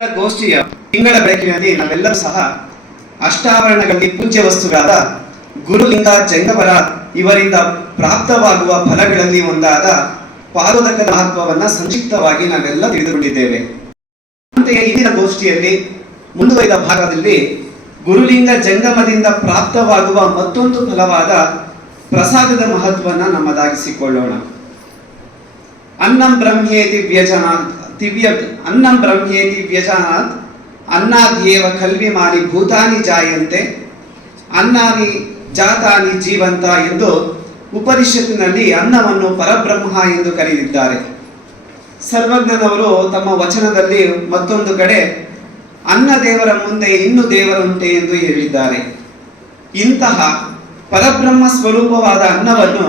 ಗೋಷ್ಠಿಯ ತಿಂಗಳ ಬೆಳಕಿನಲ್ಲಿ ನಾವೆಲ್ಲರೂ ಸಹ ಅಷ್ಟಾವರಣಗಳಲ್ಲಿ ಪೂಜ್ಯ ವಸ್ತುಗಳಾದ ಗುರುಲಿಂಗ ಜಂಗಮರ ಇವರಿಂದ ಪ್ರಾಪ್ತವಾಗುವ ಫಲಗಳಲ್ಲಿ ಒಂದಾದ ಪಾದೋದಕದ ಮಹತ್ವವನ್ನ ಸಂಕ್ಷಿಪ್ತವಾಗಿ ನಾವೆಲ್ಲ ತಿಳಿದುಕೊಂಡಿದ್ದೇವೆ. ಅಂತೆಯೇ ಇಂದಿನ ಗೋಷ್ಠಿಯಲ್ಲಿ ಮುಂದುವರಿದ ಭಾಗದಲ್ಲಿ ಗುರುಲಿಂಗ ಜಂಗಮದಿಂದ ಪ್ರಾಪ್ತವಾಗುವ ಮತ್ತೊಂದು ಫಲವಾದ ಪ್ರಸಾದದ ಮಹತ್ವವನ್ನು ನಮ್ಮದಾಗಿಸಿಕೊಳ್ಳೋಣ. ಅನ್ನಂ ಬ್ರಹ್ಮೇತಿ ವ್ಯಜನಾತ್ ಅನ್ನಾದ್ಯೇವ ಕಲ್ವಿಮಾನಿ ಭೂತಾನಿ ಜಾಯಂತೆ ಅನ್ನಾನಿ ಜಾತಾನಿ ಜೀವಂತ ಎಂದು ಉಪನಿಷತ್ತಿನಲ್ಲಿ ಅನ್ನವನ್ನು ಪರಬ್ರಹ್ಮ ಎಂದು ಕರೆದಿದ್ದಾರೆ. ಸರ್ವಜ್ಞನವರು ತಮ್ಮ ವಚನದಲ್ಲಿ ಮತ್ತೊಂದು ಕಡೆ ಅನ್ನ ದೇವರ ಮುಂದೆ ಇನ್ನು ದೇವರುಂಟೆ ಎಂದು ಹೇಳಿದ್ದಾರೆ. ಇಂತಹ ಪರಬ್ರಹ್ಮ ಸ್ವರೂಪವಾದ ಅನ್ನವನ್ನು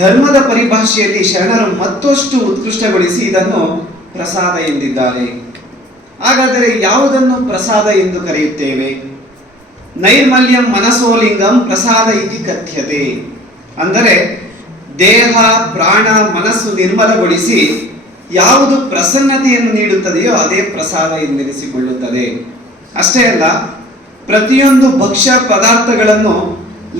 ಧರ್ಮದ ಪರಿಭಾಷೆಯಲ್ಲಿ ಶರಣರು ಮತ್ತಷ್ಟು ಉತ್ಕೃಷ್ಟಗೊಳಿಸಿ ಇದನ್ನು ಪ್ರಸಾದ ಎಂದಿದ್ದಾರೆ. ಹಾಗಾದರೆ ಯಾವುದನ್ನು ಪ್ರಸಾದ ಎಂದು ಕರೆಯುತ್ತೇವೆ? ನೈರ್ಮಲ್ಯಂ ಮನಸೋಲಿಂಗಂ ಪ್ರಸಾದ ಇತಿ ಕಥ್ಯತೆ. ಅಂದರೆ ದೇಹ ಪ್ರಾಣ ಮನಸ್ಸು ನಿರ್ಮಲಗೊಳಿಸಿ ಯಾವುದು ಪ್ರಸನ್ನತೆಯನ್ನು ನೀಡುತ್ತದೆಯೋ ಅದೇ ಪ್ರಸಾದ ಎಂದೆನಿಸಿಕೊಳ್ಳುತ್ತದೆ. ಅಷ್ಟೇ ಅಲ್ಲ, ಪ್ರತಿಯೊಂದು ಭಕ್ಷ್ಯ ಪದಾರ್ಥಗಳನ್ನು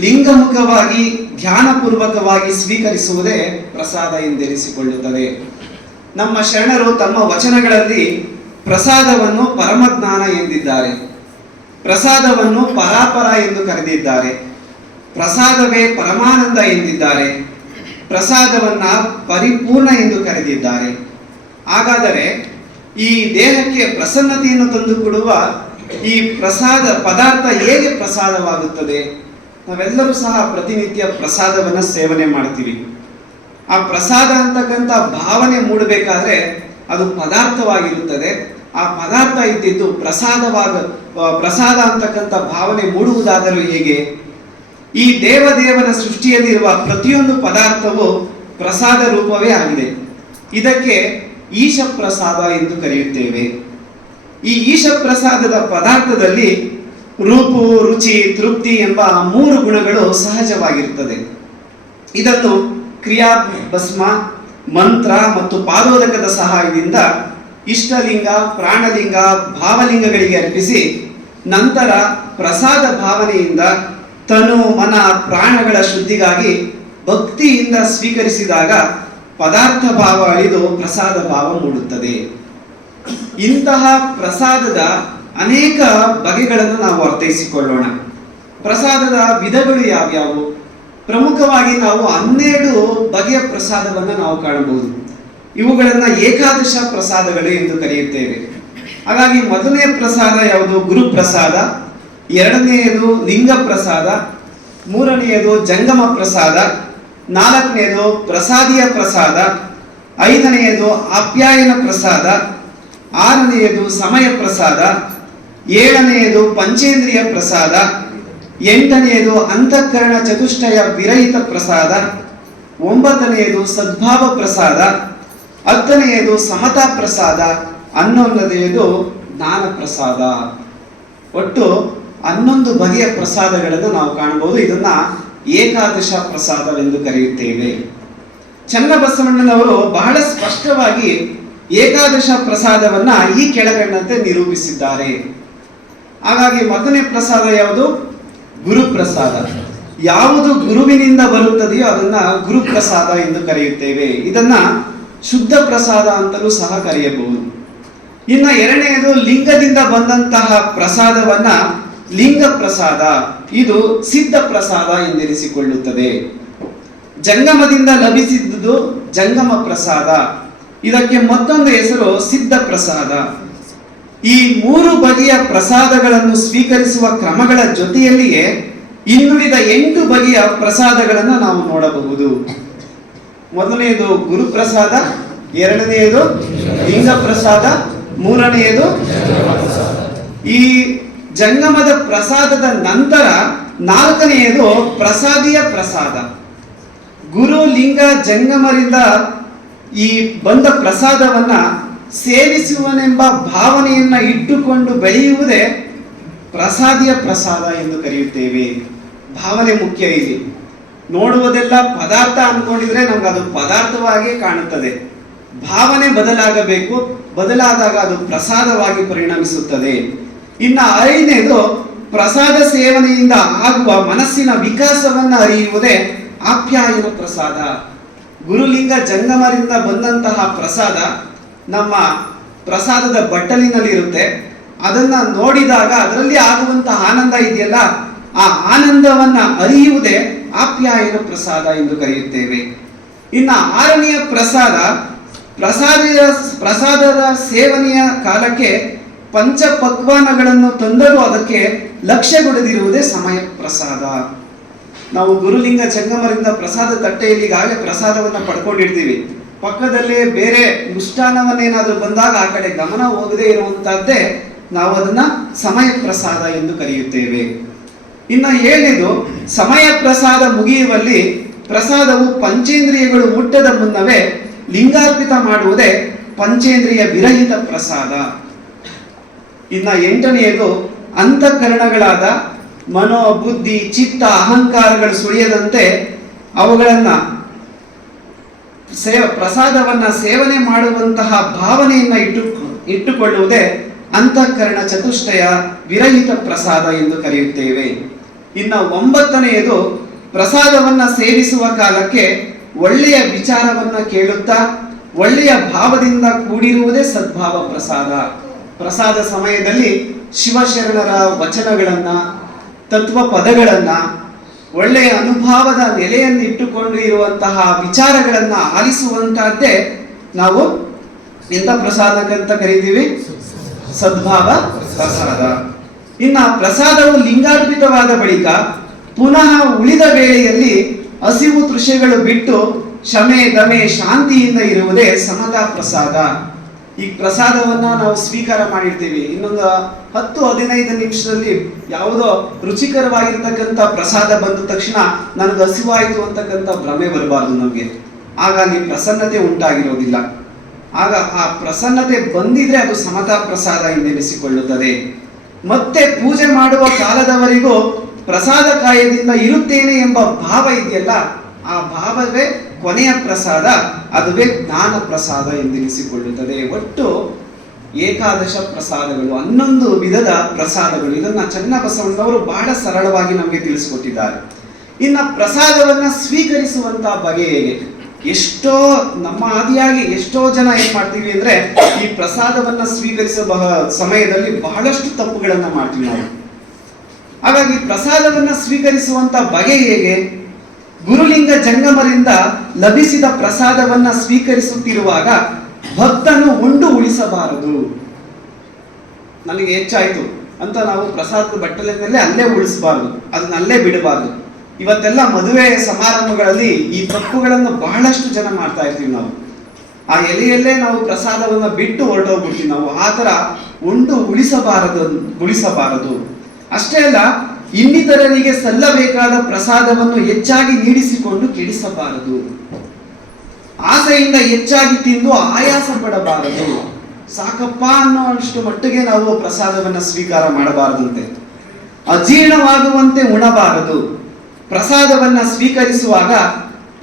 ಲಿಂಗಮುಖವಾಗಿ ಧ್ಯಾನಪೂರ್ವಕವಾಗಿ ಸ್ವೀಕರಿಸುವುದೇ ಪ್ರಸಾದ ಎಂದೆನಿಸಿಕೊಳ್ಳುತ್ತದೆ. ನಮ್ಮ ಶರಣರು ತಮ್ಮ ವಚನಗಳಲ್ಲಿ ಪ್ರಸಾದವನ್ನು ಪರಮಜ್ಞಾನ ಎಂದಿದ್ದಾರೆ, ಪ್ರಸಾದವನ್ನು ಪರಾಪರ ಎಂದು ಕರೆದಿದ್ದಾರೆ, ಪ್ರಸಾದವೇ ಪರಮಾನಂದ ಎಂದಿದ್ದಾರೆ, ಪ್ರಸಾದವನ್ನ ಪರಿಪೂರ್ಣ ಎಂದು ಕರೆದಿದ್ದಾರೆ. ಹಾಗಾದರೆ ಈ ದೇಹಕ್ಕೆ ಪ್ರಸನ್ನತೆಯನ್ನು ತಂದುಕೊಡುವ ಈ ಪ್ರಸಾದ ಪದಾರ್ಥ ಹೇಗೆ ಪ್ರಸಾದವಾಗುತ್ತದೆ? ನಾವೆಲ್ಲರೂ ಸಹ ಪ್ರತಿನಿತ್ಯ ಪ್ರಸಾದವನ್ನು ಸೇವನೆ ಮಾಡ್ತೀವಿ. ಆ ಪ್ರಸಾದ ಅಂತಕ್ಕಂಥ ಭಾವನೆ ಮೂಡಬೇಕಾದ್ರೆ ಅದು ಪದಾರ್ಥವಾಗಿರುತ್ತದೆ. ಆ ಪದಾರ್ಥ ಇದ್ದಿದ್ದು ಪ್ರಸಾದ ಅಂತಕ್ಕಂಥ ಭಾವನೆ ಮೂಡುವುದಾದರೂ ಹೇಗೆ? ಈ ದೇವದೇವನ ಸೃಷ್ಟಿಯಲ್ಲಿರುವ ಪ್ರತಿಯೊಂದು ಪದಾರ್ಥವು ಪ್ರಸಾದ ರೂಪವೇ ಆಗಿದೆ. ಇದಕ್ಕೆ ಈಶ ಪ್ರಸಾದ ಎಂದು ಕರೆಯುತ್ತೇವೆ. ಈ ಈಶ ಪ್ರಸಾದದ ಪದಾರ್ಥದಲ್ಲಿ ರೂಪು, ರುಚಿ, ತೃಪ್ತಿ ಎಂಬ 3 ಗುಣಗಳು ಸಹಜವಾಗಿರುತ್ತದೆ. ಇದನ್ನು ಕ್ರಿಯಾ ಭಸ್ಮ, ಮಂತ್ರ ಮತ್ತು ಪಾದೋದಕದ ಸಹಾಯದಿಂದ ಇಷ್ಟಲಿಂಗ, ಪ್ರಾಣಲಿಂಗ, ಭಾವಲಿಂಗಗಳಿಗೆ ಅರ್ಪಿಸಿ ನಂತರ ಪ್ರಸಾದ ಭಾವನೆಯಿಂದ ತನು ಮನ ಪ್ರಾಣಗಳ ಶುದ್ಧಿಗಾಗಿ ಭಕ್ತಿಯಿಂದ ಸ್ವೀಕರಿಸಿದಾಗ ಪದಾರ್ಥ ಭಾವ ಅಳಿದು ಪ್ರಸಾದ ಭಾವ ಮೂಡುತ್ತದೆ. ಇಂತಹ ಪ್ರಸಾದದ ಅನೇಕ ಬಗೆಗಳನ್ನು ನಾವು ಅರ್ಥೈಸಿಕೊಳ್ಳೋಣ. ಪ್ರಸಾದದ ವಿಧಗಳು ಯಾವ್ಯಾವು? ಪ್ರಮುಖವಾಗಿ ನಾವು 12 ಬಗೆಯ ಪ್ರಸಾದವನ್ನು ನಾವು ಕಾಣಬಹುದು. ಇವುಗಳನ್ನು ಏಕಾದಶ ಪ್ರಸಾದಗಳು ಎಂದು ಕರೆಯುತ್ತೇವೆ. ಹಾಗಾಗಿ ಮೊದಲನೇ ಪ್ರಸಾದ ಯಾವುದು? ಗುರು ಪ್ರಸಾದ. ಎರಡನೆಯದು ಲಿಂಗ ಪ್ರಸಾದ. ಮೂರನೆಯದು ಜಂಗಮ ಪ್ರಸಾದ. ನಾಲ್ಕನೆಯದು ಪ್ರಸಾದಿಯ ಪ್ರಸಾದ. ಐದನೆಯದು ಆಪ್ಯಾಯನ ಪ್ರಸಾದ. ಆರನೆಯದು ಸಮಯ ಪ್ರಸಾದ. ಏಳನೆಯದು ಪಂಚೇಂದ್ರಿಯ ಪ್ರಸಾದ. ಎಂಟನೆಯದು ಅಂತಃಕರಣ ಚತುಷ್ಟಯ ವಿರಹಿತ ಪ್ರಸಾದ. 9ನೆಯದು ಸದ್ಭಾವ ಪ್ರಸಾದ. 10ನೆಯದು ಸಮತಾ ಪ್ರಸಾದ. 11ನೆಯದು ಜ್ಞಾನ ಪ್ರಸಾದ. ಒಟ್ಟು 11 ಬಗೆಯ ಪ್ರಸಾದಗಳನ್ನು ನಾವು ಕಾಣಬಹುದು. ಇದನ್ನ ಏಕಾದಶ ಪ್ರಸಾದವೆಂದು ಕರೆಯುತ್ತೇವೆ. ಚನ್ನಬಸವಣ್ಣನವರು ಬಹಳ ಸ್ಪಷ್ಟವಾಗಿ ಏಕಾದಶ ಪ್ರಸಾದವನ್ನ ಈ ಕೆಳಗಂಡಂತೆ ನಿರೂಪಿಸಿದ್ದಾರೆ. ಹಾಗಾಗಿ ಮೊದಲನೇ ಪ್ರಸಾದ ಯಾವುದು? ಗುರು ಪ್ರಸಾದ. ಯಾವುದು ಗುರುವಿನಿಂದ ಬರುತ್ತದೆಯೋ ಅದನ್ನ ಗುರು ಪ್ರಸಾದ ಎಂದು ಕರೆಯುತ್ತೇವೆ. ಇದನ್ನ ಶುದ್ಧ ಪ್ರಸಾದ ಅಂತಲೂ ಸಹ ಕರೆಯಬಹುದು. ಇನ್ನ ಎರಡನೆಯದು ಲಿಂಗದಿಂದ ಬಂದಂತಹ ಪ್ರಸಾದವನ್ನ ಲಿಂಗ ಪ್ರಸಾದ. ಇದು ಸಿದ್ಧ ಪ್ರಸಾದ ಎಂದೆನಿಸಿಕೊಳ್ಳುತ್ತದೆ. ಜಂಗಮದಿಂದ ಲಭಿಸಿದ್ದುದು ಜಂಗಮ ಪ್ರಸಾದ. ಇದಕ್ಕೆ ಮತ್ತೊಂದು ಹೆಸರು ಸಿದ್ಧ ಪ್ರಸಾದ. ಈ 3 ಬಗೆಯ ಪ್ರಸಾದಗಳನ್ನು ಸ್ವೀಕರಿಸುವ ಕ್ರಮಗಳ ಜೊತೆಯಲ್ಲಿಯೇ ಇನ್ನುಳಿದ 8 ಬಗೆಯ ಪ್ರಸಾದಗಳನ್ನು ನಾವು ನೋಡಬಹುದು. ಮೊದಲನೆಯದು ಗುರು ಪ್ರಸಾದ, ಎರಡನೆಯದು ಲಿಂಗ ಪ್ರಸಾದ, ಮೂರನೆಯದು ಈ ಜಂಗಮದ ಪ್ರಸಾದದ ನಂತರ 4ನೆಯದು ಪ್ರಸಾದಿಯ ಪ್ರಸಾದ. ಗುರು ಲಿಂಗ ಜಂಗಮರಿಂದ ಈ ಬಂದ ಪ್ರಸಾದವನ್ನ ಸೇವಿಸುವನೆಂಬ ಭಾವನೆಯನ್ನ ಇಟ್ಟುಕೊಂಡು ಬೆಳೆಯುವುದೇ ಪ್ರಸಾದಿಯ ಪ್ರಸಾದ ಎಂದು ಕರೆಯುತ್ತೇವೆ. ಭಾವನೆ ಮುಖ್ಯ ಇಲ್ಲಿ. ನೋಡುವುದೆಲ್ಲ ಪದಾರ್ಥ ಅನ್ಕೊಂಡಿದ್ರೆ ನಮ್ಗೆ ಅದು ಪದಾರ್ಥವಾಗಿ ಕಾಣುತ್ತದೆ. ಭಾವನೆ ಬದಲಾಗಬೇಕು, ಬದಲಾದಾಗ ಅದು ಪ್ರಸಾದವಾಗಿ ಪರಿಣಮಿಸುತ್ತದೆ. ಇನ್ನು 5ನೇದು, ಪ್ರಸಾದ ಸೇವನೆಯಿಂದ ಆಗುವ ಮನಸ್ಸಿನ ವಿಕಾಸವನ್ನ ಅರಿಯುವುದೇ ಆಪ್ಯಾಯನ ಪ್ರಸಾದ. ಗುರುಲಿಂಗ ಜಂಗಮರಿಂದ ಬಂದಂತಹ ಪ್ರಸಾದ ನಮ್ಮ ಪ್ರಸಾದದ ಬಟ್ಟಲಿನಲ್ಲಿ ಇರುತ್ತೆ. ಅದನ್ನ ನೋಡಿದಾಗ ಅದರಲ್ಲಿ ಆಗುವಂತಹ ಆನಂದ ಇದೆಯಲ್ಲ, ಆ ಆನಂದವನ್ನ ಅರಿಯುವುದೇ ಆಪ್ಯಾಯನ ಪ್ರಸಾದ ಎಂದು ಕರೆಯುತ್ತೇವೆ. ಇನ್ನು 6ನೆಯ ಪ್ರಸಾದದ ಸೇವನೆಯ ಕಾಲಕ್ಕೆ ಪಂಚಪಕ್ವಾನಗಳನ್ನು ತಂದರೂ ಅದಕ್ಕೆ ಲಕ್ಷ್ಯಗೊಡದಿರುವುದೇ ಸಮಯ ಪ್ರಸಾದ. ನಾವು ಗುರುಲಿಂಗ ಜಂಗಮರಿಂದ ಪ್ರಸಾದ ತಟ್ಟೆಯಲ್ಲಿ ಈಗಾಗಲೇ ಪ್ರಸಾದವನ್ನು ಪಡ್ಕೊಂಡಿರ್ತೀವಿ. ಪಕ್ಕದಲ್ಲೇ ಬೇರೆ ನುಷ್ಠಾನವನ್ನೇನಾದ್ರೂ ಬಂದಾಗ ಆ ಕಡೆ ಗಮನ ಹೋಗದೇ ಇರುವಂತಹದ್ದೇ ನಾವು ಅದನ್ನ ಸಮಯ ಪ್ರಸಾದ ಎಂದು ಕರೆಯುತ್ತೇವೆ. ಇನ್ನು 7ನೇದು, ಸಮಯ ಪ್ರಸಾದ ಮುಗಿಯುವಲ್ಲಿ ಪ್ರಸಾದವು ಪಂಚೇಂದ್ರಿಯಗಳು ಮುಟ್ಟದ ಮುನ್ನವೇ ಲಿಂಗಾರ್ಪಿತ ಮಾಡುವುದೇ ಪಂಚೇಂದ್ರಿಯ ವಿರಹಿತ ಪ್ರಸಾದ. ಇನ್ನು 8ನೇದು, ಅಂತಃಕರಣಗಳಾದ ಮನೋ, ಬುದ್ಧಿ, ಚಿತ್ತ, ಅಹಂಕಾರಗಳು ಸುಳಿಯದಂತೆ ಅವುಗಳನ್ನ ಪ್ರಸಾದವನ್ನ ಸೇವನೆ ಮಾಡುವಂತಹ ಭಾವನೆಯನ್ನ ಇಟ್ಟುಕೊಳ್ಳುವುದೇ ಅಂತಃಕರಣ ಚತುಷ್ಟಯ ವಿರಹಿತ ಪ್ರಸಾದ ಎಂದು ಕರೆಯುತ್ತೇವೆ. ಇನ್ನು 9ನೇದು, ಪ್ರಸಾದವನ್ನ ಸೇವಿಸುವ ಕಾಲಕ್ಕೆ ಒಳ್ಳೆಯ ವಿಚಾರವನ್ನ ಕೇಳುತ್ತಾ ಒಳ್ಳೆಯ ಭಾವದಿಂದ ಕೂಡಿರುವುದೇ ಸದ್ಭಾವ ಪ್ರಸಾದ. ಪ್ರಸಾದ ಸಮಯದಲ್ಲಿ ಶಿವಶರಣರ ವಚನಗಳನ್ನ, ತತ್ವ ಪದಗಳನ್ನ, ಒಳ್ಳೆಯ ಅನುಭವದ ನೆಲೆಯನ್ನು ಇಟ್ಟುಕೊಂಡು ಇರುವಂತಹ ವಿಚಾರಗಳನ್ನ ಆಲಿಸುವಂತಹದ್ದೇ ನಾವು ಎಂತ ಪ್ರಸಾದಕ್ಕಂತ ಕರೀತೀವಿ? ಸದ್ಭಾವ ಪ್ರಸಾದ. ಇನ್ನ ಪ್ರಸಾದವು ಲಿಂಗಾರ್ಪಿತವಾದ ಬಳಿಕ ಪುನಃ ಉಳಿದ ವೇಳೆಯಲ್ಲಿ ಹಸಿವು ತೃಷೆಗಳು ಬಿಟ್ಟು ಶಮೆ ದಮೆ ಶಾಂತಿಯಿಂದ ಇರುವುದೇ ಸಮತಾ ಪ್ರಸಾದ. ಈ ಪ್ರಸಾದವನ್ನ ನಾವು ಸ್ವೀಕಾರ ಮಾಡಿರ್ತೀವಿ, ಇನ್ನೊಂದು 10-15 ನಿಮಿಷದಲ್ಲಿ ಯಾವುದೋ ರುಚಿಕರವಾಗಿರ್ತಕ್ಕಂಥ ಪ್ರಸಾದ ಬಂದ ತಕ್ಷಣ ನನಗೆ ಹಸಿವಾಯಿತು ಅಂತಕ್ಕಂಥ ಭ್ರಮೆ ಬರಬಾರ್ದು ನಮಗೆ. ಆಗ ಅಲ್ಲಿ ಪ್ರಸನ್ನತೆ ಉಂಟಾಗಿರೋದಿಲ್ಲ. ಆಗ ಆ ಪ್ರಸನ್ನತೆ ಬಂದಿದ್ರೆ ಅದು ಸಮತಾ ಪ್ರಸಾದ ಎಂದೆನಿಸಿಕೊಳ್ಳುತ್ತದೆ. ಮತ್ತೆ ಪೂಜೆ ಮಾಡುವ ಕಾಲದವರೆಗೂ ಪ್ರಸಾದ ಕಾಯದಿಂದ ಇರುತ್ತೇನೆ ಎಂಬ ಭಾವ ಇದೆಯಲ್ಲ, ಆ ಭಾವವೇ ಕೊನೆಯ ಪ್ರಸಾದ, ಅದುವೇ ಜ್ಞಾನ ಪ್ರಸಾದ ಎಂದೆನಿಸಿಕೊಳ್ಳುತ್ತದೆ. ಒಟ್ಟು ಏಕಾದಶ ಪ್ರಸಾದಗಳು, 11 ವಿಧದ ಪ್ರಸಾದಗಳು. ಇದನ್ನ ಚನ್ನಬಸವಣ್ಣನವರು ಬಹಳ ಸರಳವಾಗಿ ನಮಗೆ ತಿಳಿಸಿಕೊಟ್ಟಿದ್ದಾರೆ. ಇನ್ನ ಪ್ರಸಾದವನ್ನ ಸ್ವೀಕರಿಸುವಂತಹ ಬಗೆ ಹೇಗೆ? ಎಷ್ಟೋ ನಮ್ಮ ಆದಿಯಾಗಿ ಎಷ್ಟೋ ಜನ ಏನ್ ಮಾಡ್ತೀವಿ ಅಂದ್ರೆ, ಈ ಪ್ರಸಾದವನ್ನ ಸ್ವೀಕರಿಸುವ ಸಮಯದಲ್ಲಿ ಬಹಳಷ್ಟು ತಪ್ಪುಗಳನ್ನ ಮಾಡ್ತೀವಿ ನಾವು. ಹಾಗಾಗಿ ಪ್ರಸಾದವನ್ನ ಸ್ವೀಕರಿಸುವಂತ ಬಗೆ ಹೇಗೆ? ಗುರುಲಿಂಗ ಜಂಗಮರಿಂದ ಲಭಿಸಿದ ಪ್ರಸಾದವನ್ನ ಸ್ವೀಕರಿಸುತ್ತಿರುವಾಗ ಭಕ್ತನು ಉಂಡು ಉಳಿಸಬಾರದು. ನನಗೆ ಹೆಚ್ಚಾಯ್ತು ಅಂತ ನಾವು ಪ್ರಸಾದದ ಬಟ್ಟಲಿನಲ್ಲೇ ಅಲ್ಲೇ ಉಳಿಸಬಾರದು, ಅದನ್ನ ಅಲ್ಲೇ ಬಿಡಬಾರದು. ಇವತ್ತೆಲ್ಲ ಮದುವೆ ಸಮಾರಂಭಗಳಲ್ಲಿ ಈ ತಪ್ಪುಗಳನ್ನು ಬಹಳಷ್ಟು ಜನ ಮಾಡ್ತಾ ಇರ್ತೀವಿ ನಾವು. ಆ ಎಲೆಯಲ್ಲೇ ನಾವು ಪ್ರಸಾದವನ್ನ ಬಿಟ್ಟು ಹೊರಟೋಗ್ಬಿಡ್ತೀವಿ ನಾವು. ಆ ತರ ಉಂಡು ಉಳಿಸಬಾರದು. ಅಷ್ಟೇ ಅಲ್ಲ, ಇನ್ನಿತರರಿಗೆ ಸಲ್ಲಬೇಕಾದ ಪ್ರಸಾದವನ್ನು ಹೆಚ್ಚಾಗಿ ನೀಡಿಸಿಕೊಂಡು ಕೆಡಿಸಬಾರದು. ಆಸೆಯಿಂದ ಹೆಚ್ಚಾಗಿ ತಿಂದು ಆಯಾಸ ಪಡಬಾರದು. ಸಾಕಪ್ಪ ಅನ್ನುವಷ್ಟು ಮಟ್ಟಿಗೆ ನಾವು ಪ್ರಸಾದವನ್ನ ಸ್ವೀಕಾರ ಮಾಡಬಾರದಂತೆ. ಅಜೀರ್ಣವಾಗುವಂತೆ ಉಣಬಾರದು. ಪ್ರಸಾದವನ್ನ ಸ್ವೀಕರಿಸುವಾಗ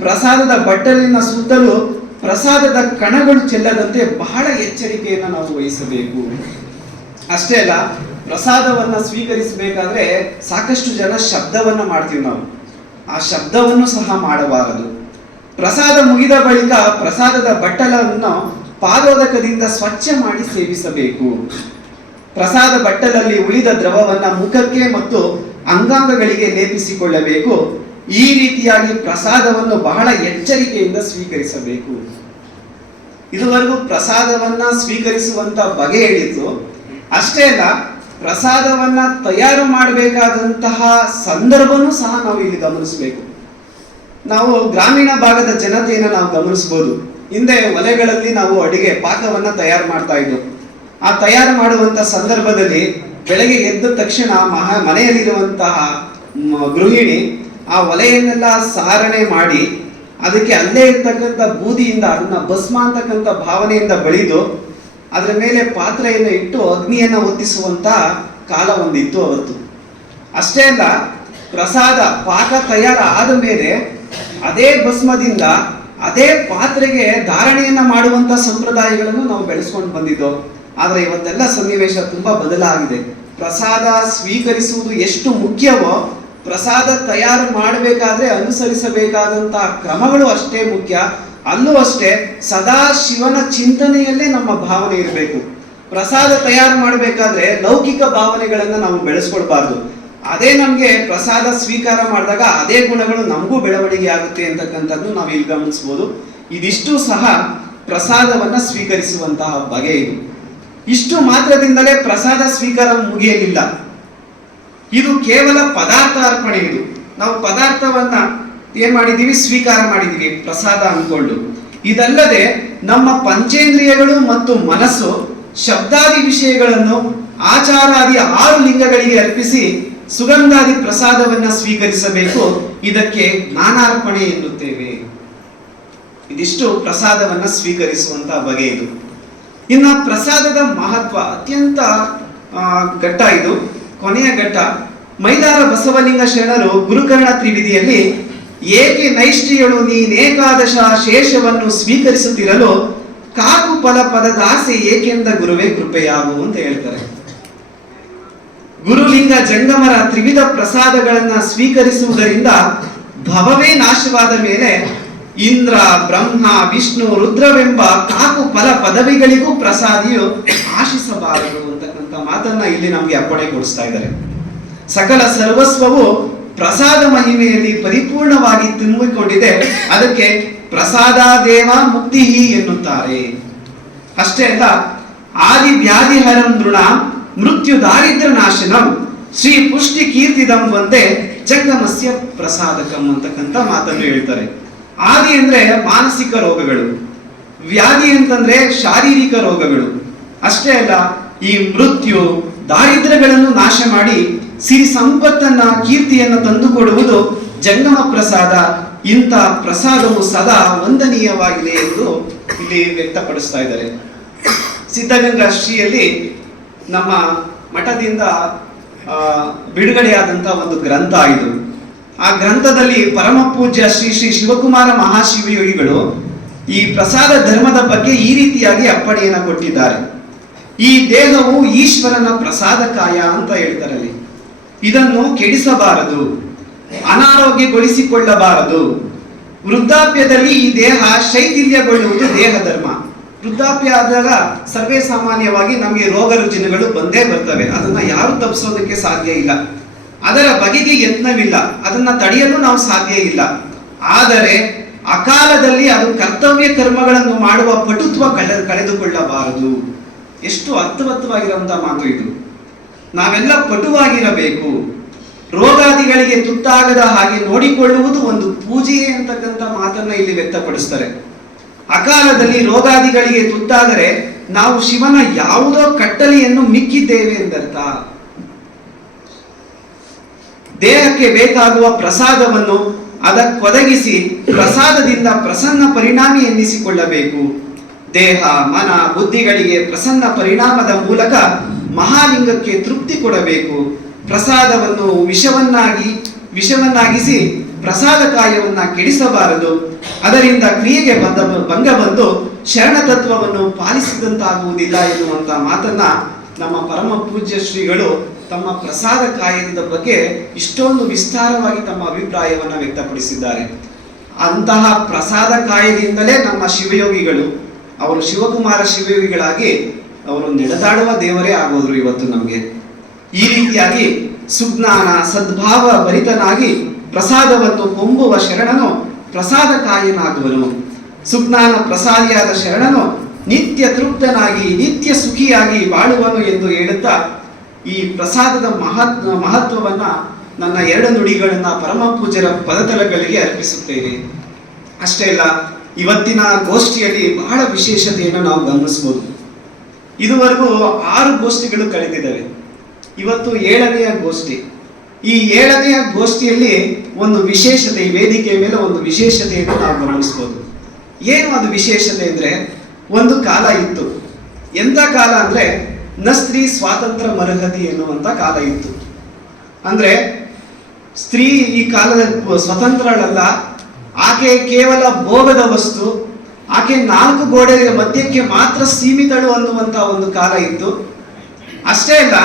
ಪ್ರಸಾದದ ಬಟ್ಟಲಿನ ಸುತ್ತಲೂ ಪ್ರಸಾದದ ಕಣಗಳು ಚೆಲ್ಲದಂತೆ ಬಹಳ ಎಚ್ಚರಿಕೆಯನ್ನು ನಾವು ವಹಿಸಬೇಕು. ಅಷ್ಟೇ ಅಲ್ಲ, ಪ್ರಸಾದವನ್ನ ಸ್ವೀಕರಿಸಬೇಕಾದ್ರೆ ಸಾಕಷ್ಟು ಜನ ಶಬ್ದವನ್ನ ಮಾಡ್ತೀವಿ ನಾವು. ಆ ಶಬ್ದವನ್ನು ಸಹ ಮಾಡಬಾರದು. ಪ್ರಸಾದ ಮುಗಿದ ಬಳಿಕ ಪ್ರಸಾದದ ಬಟ್ಟಲನ್ನು ಪಾದೋದಕದಿಂದ ಸ್ವಚ್ಛ ಮಾಡಿ ಸೇವಿಸಬೇಕು. ಪ್ರಸಾದ ಬಟ್ಟಲಲ್ಲಿ ಉಳಿದ ದ್ರವವನ್ನ ಮುಖಕ್ಕೆ ಮತ್ತು ಅಂಗಾಂಗಗಳಿಗೆ ಲೇಪಿಸಿಕೊಳ್ಳಬೇಕು. ಈ ರೀತಿಯಾಗಿ ಪ್ರಸಾದವನ್ನು ಬಹಳ ಎಚ್ಚರಿಕೆಯಿಂದ ಸ್ವೀಕರಿಸಬೇಕು. ಇದುವರೆಗೂ ಪ್ರಸಾದವನ್ನ ಸ್ವೀಕರಿಸುವಂತ ಬಗೆ ಹೇಳಿದ್ದು. ಅಷ್ಟೇ ಅಲ್ಲ, ಪ್ರಸಾದವನ್ನ ತಯಾರು ಮಾಡಬೇಕಾದಂತಹ ಸಂದರ್ಭನೂ ಸಹ ನಾವು ಇಲ್ಲಿ ಗಮನಿಸಬೇಕು. ನಾವು ಗ್ರಾಮೀಣ ಭಾಗದ ಜನತೆಯನ್ನು ನಾವು ಗಮನಿಸಬಹುದು. ಹಿಂದೆ ಒಲೆಗಳಲ್ಲಿ ನಾವು ಅಡಿಗೆ ಪಾಕವನ್ನ ತಯಾರು ಮಾಡ್ತಾ ಇದ್ವು. ಆ ತಯಾರು ಮಾಡುವಂತ ಸಂದರ್ಭದಲ್ಲಿ ಬೆಳಗ್ಗೆ ಎದ್ದ ತಕ್ಷಣ ಮನೆಯಲ್ಲಿರುವಂತಹ ಗೃಹಿಣಿ ಆ ಒಲೆಯನ್ನೆಲ್ಲ ಸಾರಣೆ ಮಾಡಿ ಅದಕ್ಕೆ ಅಲ್ಲೇ ಇರ್ತಕ್ಕಂಥ ಬೂದಿಯಿಂದ ಅದನ್ನ ಭಸ್ಮ ಅಂತಕ್ಕಂಥ ಭಾವನೆಯಿಂದ ಬಳಿದು ಅದರ ಮೇಲೆ ಪಾತ್ರೆಯನ್ನು ಇಟ್ಟು ಅಗ್ನಿಯನ್ನು ಹೊತ್ತಿಸುವಂತ ಕಾಲ ಒಂದಿತ್ತು ಅವತ್ತು. ಅಷ್ಟೇ ಅಲ್ಲ, ಪ್ರಸಾದ ಪಾಕ ತಯಾರ ಆದ ಮೇಲೆ ಅದೇ ಭಸ್ಮದಿಂದ ಅದೇ ಪಾತ್ರೆಗೆ ಧಾರಣೆಯನ್ನ ಮಾಡುವಂತ ಸಂಪ್ರದಾಯಗಳನ್ನು ನಾವು ಬೆಳೆಸ್ಕೊಂಡು ಬಂದಿದ್ದೋ. ಆದ್ರೆ ಇವತ್ತೆಲ್ಲ ಸನ್ನಿವೇಶ ತುಂಬಾ ಬದಲಾಗಿದೆ. ಪ್ರಸಾದ ಸ್ವೀಕರಿಸುವುದು ಎಷ್ಟು ಮುಖ್ಯವೋ, ಪ್ರಸಾದ ತಯಾರು ಮಾಡಬೇಕಾದ್ರೆ ಅನುಸರಿಸಬೇಕಾದಂತಹ ಕ್ರಮಗಳು ಅಷ್ಟೇ ಮುಖ್ಯ. ಅಲ್ಲೂ ಅಷ್ಟೇ ಸದಾ ಶಿವನ ಚಿಂತನೆಯಲ್ಲೇ ನಮ್ಮ ಭಾವನೆ ಇರಬೇಕು. ಪ್ರಸಾದ ತಯಾರು ಮಾಡಬೇಕಾದ್ರೆ ಲೌಕಿಕ ಭಾವನೆಗಳನ್ನ ನಾವು ಬೆಳೆಸ್ಕೊಳ್ಬಾರ್ದು. ಅದೇ ನಮ್ಗೆ ಪ್ರಸಾದ ಸ್ವೀಕಾರ ಮಾಡಿದಾಗ ಅದೇ ಗುಣಗಳು ನಮಗೂ ಬೆಳವಣಿಗೆ ಆಗುತ್ತೆ ಅಂತಕ್ಕಂಥದ್ದು ನಾವು ಇಲ್ಲಿ ಗಮನಿಸ್ಬೋದು. ಇದಿಷ್ಟು ಸಹ ಪ್ರಸಾದವನ್ನ ಸ್ವೀಕರಿಸುವಂತಹ ಬಗೆ ಇದು. ಇಷ್ಟು ಮಾತ್ರದಿಂದಲೇ ಪ್ರಸಾದ ಸ್ವೀಕಾರ ಮುಗಿಯಲಿಲ್ಲ. ಇದು ಕೇವಲ ಪದಾರ್ಥ ಅರ್ಪಣೆ. ಇದು ನಾವು ಪದಾರ್ಥವನ್ನ ಏನ್ ಮಾಡಿದೀವಿ, ಸ್ವೀಕಾರ ಮಾಡಿದೀವಿ ಪ್ರಸಾದ ಅನ್ಕೊಂಡು. ಇದಲ್ಲದೆ ನಮ್ಮ ಪಂಚೇಂದ್ರಿಯಗಳು ಮತ್ತು ಮನಸ್ಸು ಶಬ್ದಾದಿ ವಿಷಯಗಳನ್ನು ಆಚಾರಾದಿ 6 ಲಿಂಗಗಳಿಗೆ ಅರ್ಪಿಸಿ ಸುಗಂಧಾದಿ ಪ್ರಸಾದವನ್ನ ಸ್ವೀಕರಿಸಬೇಕು. ಇದಕ್ಕೆ ಜ್ಞಾನಾರ್ಪಣೆ ಎನ್ನುತ್ತೇವೆ. ಇದಿಷ್ಟು ಪ್ರಸಾದವನ್ನ ಸ್ವೀಕರಿಸುವಂತಹ ಬಗೆ ಇದು. ಇನ್ನು ಪ್ರಸಾದದ ಮಹತ್ವ ಅತ್ಯಂತ ಘಟ್ಟ ಇದು, ಕೊನೆಯ ಘಟ್ಟ. ಮೈಲಾರ ಬಸವಲಿಂಗ ಶರಣರು ಗುರುಕರ್ಣ ತ್ರಿವಿಧಿಯಲ್ಲಿ ಏಕೆ ನೈಷ್ಠಿಯಳು ನೀನೇಕಾದಶ ಶೇಷವನ್ನು ಸ್ವೀಕರಿಸುತ್ತಿರಲು ಕಾಕು ಫಲ ಪದದ ಆಸೆ ಏಕೆಂದ ಗುರುವೇ ಕೃಪೆಯಾಗು ಅಂತ ಹೇಳ್ತಾರೆ. ಗುರುಲಿಂಗ ಜಂಗಮರ ತ್ರಿವಿಧ ಪ್ರಸಾದಗಳನ್ನ ಸ್ವೀಕರಿಸುವುದರಿಂದ ಭವವೇ ನಾಶವಾದ ಮೇಲೆ ಇಂದ್ರ, ಬ್ರಹ್ಮ, ವಿಷ್ಣು, ರುದ್ರವೆಂಬ ಕಾಕು ಫಲ ಪದವಿಗಳಿಗೂ ಪ್ರಸಾದಿಯು ಆಶಿಸಬಾರದು ಅಂತಕ್ಕಂಥ ಮಾತನ್ನ ಇಲ್ಲಿ ನಮ್ಗೆ ಅಪ್ಪಣೆ ಕೊಡಿಸ್ತಾ ಇದ್ದಾರೆ. ಸಕಲ ಸರ್ವಸ್ವವು ಪ್ರಸಾದ ಮಹಿಮೆಯಲ್ಲಿ ಪರಿಪೂರ್ಣವಾಗಿ ತುಂಬಿಕೊಂಡಿದೆ. ಅದಕ್ಕೆ ಪ್ರಸಾದ ದೇವ ಮುಕ್ತಿ ಎನ್ನುತ್ತಾರೆ. ಅಷ್ಟೇ ಅಲ್ಲ, ಆದಿ ವ್ಯಾಧಿಹರಂ ನೃಣ ಮೃತ್ಯು ದಾರಿದ್ರ್ಯ ನಾಶನಂ ಶ್ರೀ ಪುಷ್ಟಿ ಕೀರ್ತಿದಂ ಒಂದೇ ಜಂಗಮಸ್ಯ ಪ್ರಸಾದಕಂ ಅಂತಕ್ಕಂಥ ಮಾತನ್ನು ಹೇಳ್ತಾರೆ. ಆದಿ ಅಂದ್ರೆ ಮಾನಸಿಕ ರೋಗಗಳು, ವ್ಯಾಧಿ ಅಂತಂದ್ರೆ ಶಾರೀರಿಕ ರೋಗಗಳು. ಅಷ್ಟೇ ಅಲ್ಲ, ಈ ಮೃತ್ಯು ದಾರಿದ್ರ್ಯಗಳನ್ನು ನಾಶ ಮಾಡಿ ಸಿರಿ ಸಂಪತ್ತನ್ನ ಕೀರ್ತಿಯನ್ನು ತಂದುಕೊಡುವುದು ಜಂಗಮ ಪ್ರಸಾದ. ಇಂಥ ಪ್ರಸಾದವು ಸದಾ ವಂದನೀಯವಾಗಿದೆ ಎಂದು ಇಲ್ಲಿ ವ್ಯಕ್ತಪಡಿಸ್ತಾ ಇದ್ದಾರೆ. ಸಿದ್ಧಗಂಗಾ ಶ್ರೀಯಲ್ಲಿ ನಮ್ಮ ಮಠದಿಂದ ಬಿಡುಗಡೆಯಾದಂತಹ ಒಂದು ಗ್ರಂಥ ಇದು. ಆ ಗ್ರಂಥದಲ್ಲಿ ಪರಮ ಪೂಜ್ಯ ಶ್ರೀ ಶ್ರೀ ಶಿವಕುಮಾರ ಮಹಾಶಿವಯೋಗಿಗಳು ಈ ಪ್ರಸಾದ ಧರ್ಮದ ಬಗ್ಗೆ ಈ ರೀತಿಯಾಗಿ ಅಪ್ಪಣೆಯನ್ನು ಕೊಟ್ಟಿದ್ದಾರೆ. ಈ ದೇಹವು ಈಶ್ವರನ ಪ್ರಸಾದಕಾಯ ಅಂತ ಹೇಳ್ತಾರಲ್ಲಿ. ಇದನ್ನು ಕೆಡಿಸಬಾರದು, ಅನಾರೋಗ್ಯಗೊಳಿಸಿಕೊಳ್ಳಬಾರದು. ವೃದ್ಧಾಪ್ಯದಲ್ಲಿ ಈ ದೇಹ ಶೈಥಿಲ್ಯಗೊಳ್ಳುವುದು ದೇಹ ಧರ್ಮ. ವೃದ್ಧಾಪ್ಯ ಆದಾಗ ಸರ್ವೇ ಸಾಮಾನ್ಯವಾಗಿ ನಮಗೆ ರೋಗ ರುಜಿನಗಳು ಬಂದೇ ಬರ್ತವೆ. ಅದನ್ನ ಯಾರು ತಪ್ಪಿಸೋದಕ್ಕೆ ಸಾಧ್ಯ ಇಲ್ಲ. ಅದರ ಬಗೆಗೆ ಯತ್ನವಿಲ್ಲ, ಅದನ್ನ ತಡೆಯಲು ನಾವು ಸಾಧ್ಯ ಇಲ್ಲ. ಆದರೆ ಅಕಾಲದಲ್ಲಿ ಅದು ಕರ್ತವ್ಯ ಕರ್ಮಗಳನ್ನು ಮಾಡುವ ಪಟುತ್ವ ಕಳೆದುಕೊಳ್ಳಬಾರದು. ಎಷ್ಟು ಅರ್ಥವತ್ತವಾಗಿರುವಂತಹ ಮಾತು ಇದು. ನಾವೆಲ್ಲ ಪಟುವಾಗಿರಬೇಕು. ರೋಗಾದಿಗಳಿಗೆ ತುತ್ತಾಗದ ಹಾಗೆ ನೋಡಿಕೊಳ್ಳುವುದು ಒಂದು ಪೂಜೆಯೇ ಅಂತಕ್ಕಂಥ ಮಾತನ್ನ ಇಲ್ಲಿ ವ್ಯಕ್ತಪಡಿಸ್ತಾರೆ. ಅಕಾಲದಲ್ಲಿ ರೋಗಾದಿಗಳಿಗೆ ತುತ್ತಾದರೆ ನಾವು ಶಿವನ ಯಾವುದೋ ಕಟ್ಟಲೆಯನ್ನು ಮಿಕ್ಕಿದ್ದೇವೆ ಎಂದರ್ಥ. ದೇಹಕ್ಕೆ ಬೇಕಾಗುವ ಪ್ರಸಾದವನ್ನು ಅದಕ್ಕೊದಗಿಸಿ ಪ್ರಸಾದದಿಂದ ಪ್ರಸನ್ನ ಪರಿಣಾಮಿ ಎನ್ನಿಸಿಕೊಳ್ಳಬೇಕು. ದೇಹ, ಮನ, ಬುದ್ಧಿಗಳಿಗೆ ಪ್ರಸನ್ನ ಪರಿಣಾಮದ ಮೂಲಕ ಮಹಾಲಿಂಗಕ್ಕೆ ತೃಪ್ತಿ ಕೊಡಬೇಕು. ಪ್ರಸಾದವನ್ನು ವಿಷವನ್ನಾಗಿಸಿ ಪ್ರಸಾದ ಕಾಯವನ್ನ ಕೆಡಿಸಬಾರದು. ಅದರಿಂದ ಕ್ರಿಯೆಗೆ ಭಂಗ ಬಂದು ಶರಣ ತತ್ವವನ್ನು ಪಾಲಿಸಿದಂತಾಗುವುದಿಲ್ಲ ಎನ್ನುವಂತ ಮಾತನ್ನ ನಮ್ಮ ಪರಮ ಪೂಜ್ಯ ಶ್ರೀಗಳು ತಮ್ಮ ಪ್ರಸಾದ ಕಾಯದ ಬಗ್ಗೆ ಇಷ್ಟೊಂದು ವಿಸ್ತಾರವಾಗಿ ತಮ್ಮ ಅಭಿಪ್ರಾಯವನ್ನ ವ್ಯಕ್ತಪಡಿಸಿದ್ದಾರೆ. ಅಂತಹ ಪ್ರಸಾದ ಕಾಯದಿಂದಲೇ ನಮ್ಮ ಶಿವಯೋಗಿಗಳು, ಅವರು ಶಿವಕುಮಾರ ಶಿವಯೋಗಿಗಳಾಗಿ ಅವರು ನಡೆದಾಡುವ ದೇವರೇ ಆಗೋದ್ರು ಇವತ್ತು ನಮಗೆ. ಈ ರೀತಿಯಾಗಿ ಸುಜ್ಞಾನ ಸದ್ಭಾವ ಭರಿತನಾಗಿ ಪ್ರಸಾದವನ್ನು ಕೊಂಬುವ ಶರಣನು ಪ್ರಸಾದ ಕಾಯನಾಗುವನು. ಸುಜ್ಞಾನ ಪ್ರಸಾದಿಯಾದ ಶರಣನು ನಿತ್ಯ ತೃಪ್ತನಾಗಿ ನಿತ್ಯ ಸುಖಿಯಾಗಿ ಬಾಳುವನು ಎಂದು ಹೇಳುತ್ತಾ ಈ ಪ್ರಸಾದದ ಮಹತ್ವವನ್ನ ನನ್ನ 2 ನುಡಿಗಳನ್ನ ಪರಮ ಪೂಜ್ಯರ ಪದತಲಗಳಿಗೆ ಅರ್ಪಿಸುತ್ತೇನೆ. ಅಷ್ಟೇ ಅಲ್ಲ, ಇವತ್ತಿನ ಗೋಷ್ಠಿಯಲ್ಲಿ ಬಹಳ ವಿಶೇಷತೆಯನ್ನು ನಾವು ಗಮನಿಸಬಹುದು. ಇದುವರೆಗೂ 6 ಗೋಷ್ಠಿಗಳು ಕಳೆದಿದ್ದಾವೆ. ಇವತ್ತು 7ನೆಯ ಗೋಷ್ಠಿ. ಈ 7ನೆಯ ಗೋಷ್ಠಿಯಲ್ಲಿ ಒಂದು ವಿಶೇಷತೆ, ಈ ವೇದಿಕೆಯ ಮೇಲೆ ಒಂದು ವಿಶೇಷತೆಯನ್ನು ನಾವು ಗಮನಿಸಬಹುದು. ಏನು ಅದು ವಿಶೇಷತೆ ಅಂದ್ರೆ, ಒಂದು ಕಾಲ ಇತ್ತು. ಎಂಥ ಕಾಲ ಅಂದ್ರೆ ನ ಸ್ತ್ರೀ ಸ್ವಾತಂತ್ರ್ಯ ಮರಹತಿ ಎನ್ನುವಂತ ಕಾಲ ಇತ್ತು. ಅಂದ್ರೆ ಸ್ತ್ರೀ ಈ ಕಾಲದ ಸ್ವತಂತ್ರಳಲ್ಲ, ಆಕೆ ಕೇವಲ ಭೋಗದ ವಸ್ತು, ಆಕೆ ನಾಲ್ಕು ಗೋಡೆಯ ಮಧ್ಯಕ್ಕೆ ಮಾತ್ರ ಸೀಮಿತಳು ಅನ್ನುವಂತ ಒಂದು ಕಾಲ ಇತ್ತು. ಅಷ್ಟೇ ಅಲ್ಲ,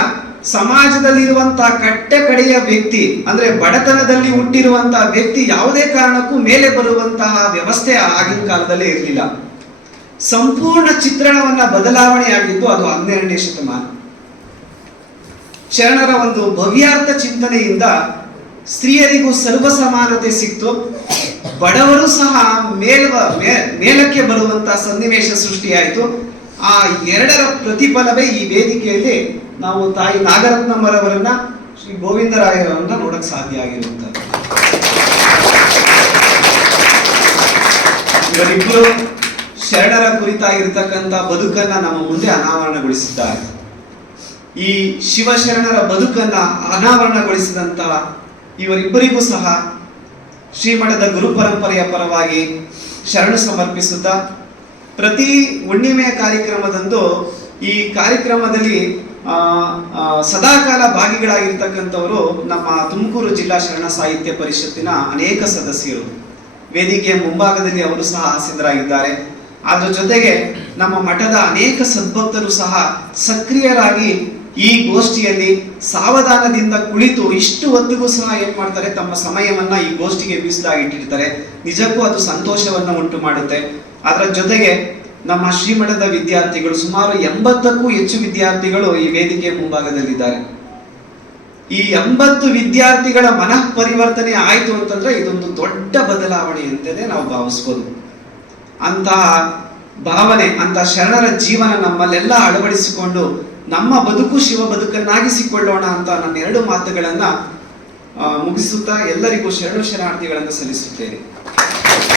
ಸಮಾಜದಲ್ಲಿರುವಂತಹ ಕಟ್ಟೆ ಕಡೆಯ ವ್ಯಕ್ತಿ ಅಂದ್ರೆ ಬಡತನದಲ್ಲಿ ಹುಟ್ಟಿರುವಂತಹ ವ್ಯಕ್ತಿ ಯಾವುದೇ ಕಾರಣಕ್ಕೂ ಮೇಲೆ ಬರುವಂತಹ ವ್ಯವಸ್ಥೆ ಆಗಿನ ಕಾಲದಲ್ಲೇ ಇರಲಿಲ್ಲ. ಸಂಪೂರ್ಣ ಚಿತ್ರಣವನ್ನ ಬದಲಾವಣೆಯಾಗಿದ್ದು ಅದು 12ನೇ ಶತಮಾನ. ಶರಣರ ಒಂದು ಭವ್ಯಾರ್ಥ ಚಿಂತನೆಯಿಂದ ಸ್ತ್ರೀಯರಿಗೂ ಸರ್ವ ಸಮಾನತೆ ಸಿಕ್ತು. ಬಡವರು ಸಹ ಮೇಲಕ್ಕೆ ಬರುವಂತಹ ಸನ್ನಿವೇಶ ಸೃಷ್ಟಿಯಾಯಿತು. ಆ ಎರಡರ ಪ್ರತಿಫಲವೇ ಈ ವೇದಿಕೆಯಲ್ಲಿ ನಾವು ತಾಯಿ ನಾಗರತ್ನಮ್ಮರವರನ್ನ, ಶ್ರೀ ಗೋವಿಂದರಾಯರವರನ್ನ ನೋಡಕ್ ಸಾಧ್ಯ ಆಗಿರುವಂತದ್ದು. ಇವರಿಬ್ಬರು ಶರಣರ ಕುರಿತಾಗಿರ್ತಕ್ಕಂಥ ಬದುಕನ್ನ ನಮ್ಮ ಮುಂದೆ ಅನಾವರಣಗೊಳಿಸಿದ್ದಾರೆ. ಈ ಶಿವಶರಣರ ಬದುಕನ್ನ ಅನಾವರಣಗೊಳಿಸಿದಂತಹ ಇವರಿಬ್ಬರಿಗೂ ಸಹ ಶ್ರೀಮಠದ ಗುರು ಪರಂಪರೆಯ ಪರವಾಗಿ ಶರಣ ಸಮರ್ಪಿಸುತ್ತಾ, ಪ್ರತಿ ಹುಣ್ಣಿಮೆಯ ಕಾರ್ಯಕ್ರಮದಂದು ಈ ಕಾರ್ಯಕ್ರಮದಲ್ಲಿ ಸದಾಕಾಲ ಭಾಗಿಗಳಾಗಿರ್ತಕ್ಕಂಥವರು ನಮ್ಮ ತುಮಕೂರು ಜಿಲ್ಲಾ ಶರಣ ಸಾಹಿತ್ಯ ಪರಿಷತ್ತಿನ ಅನೇಕ ಸದಸ್ಯರು. ವೇದಿಕೆಯ ಮುಂಭಾಗದಲ್ಲಿ ಅವರು ಸಹ ಆಸೀನರಾಗಿದ್ದಾರೆ. ಅದರ ಜೊತೆಗೆ ನಮ್ಮ ಮಠದ ಅನೇಕ ಸದ್ಭಕ್ತರು ಸಹ ಸಕ್ರಿಯರಾಗಿ ಈ ಗೋಷ್ಠಿಯಲ್ಲಿ ಸಾವಧಾನದಿಂದ ಕುಳಿತು ಇಷ್ಟು ಹೊತ್ತಿಗೂ ಸಹ ಏನ್ ಮಾಡ್ತಾರೆ, ತಮ್ಮ ಸಮಯವನ್ನ ಈ ಗೋಷ್ಠಿಗೆ ಮೀಸಲಾಗಿಟ್ಟಿರ್ತಾರೆ. ನಿಜಕ್ಕೂ ಅದು ಸಂತೋಷವನ್ನ ಉಂಟು ಮಾಡುತ್ತೆ. ಅದರ ಜೊತೆಗೆ ನಮ್ಮ ಶ್ರೀಮಠದ ವಿದ್ಯಾರ್ಥಿಗಳು ಸುಮಾರು 80ಕ್ಕೂ ಹೆಚ್ಚು ವಿದ್ಯಾರ್ಥಿಗಳು ಈ ವೇದಿಕೆಯ ಮುಂಭಾಗದಲ್ಲಿದ್ದಾರೆ. ಈ 80 ವಿದ್ಯಾರ್ಥಿಗಳ ಮನಃ ಪರಿವರ್ತನೆ ಆಯ್ತು ಅಂತಂದ್ರೆ ಇದೊಂದು ದೊಡ್ಡ ಬದಲಾವಣೆ ಅಂತಲೇ ನಾವು ಭಾವಿಸ್ಬೋದು. ಅಂತಹ ಭಾವನೆ, ಅಂತಹ ಶರಣರ ಜೀವನ ನಮ್ಮಲ್ಲೆಲ್ಲ ಅಳವಡಿಸಿಕೊಂಡು ನಮ್ಮ ಬದುಕು ಶಿವ ಬದುಕನ್ನಾಗಿಸಿಕೊಳ್ಳೋಣ ಅಂತ ನನ್ನ 2 ಮಾತುಗಳನ್ನ ಮುಗಿಸುತ್ತಾ ಎಲ್ಲರಿಗೂ ಶರಣಾರ್ಥಿಗಳನ್ನು ಸಲ್ಲಿಸುತ್ತೇನೆ.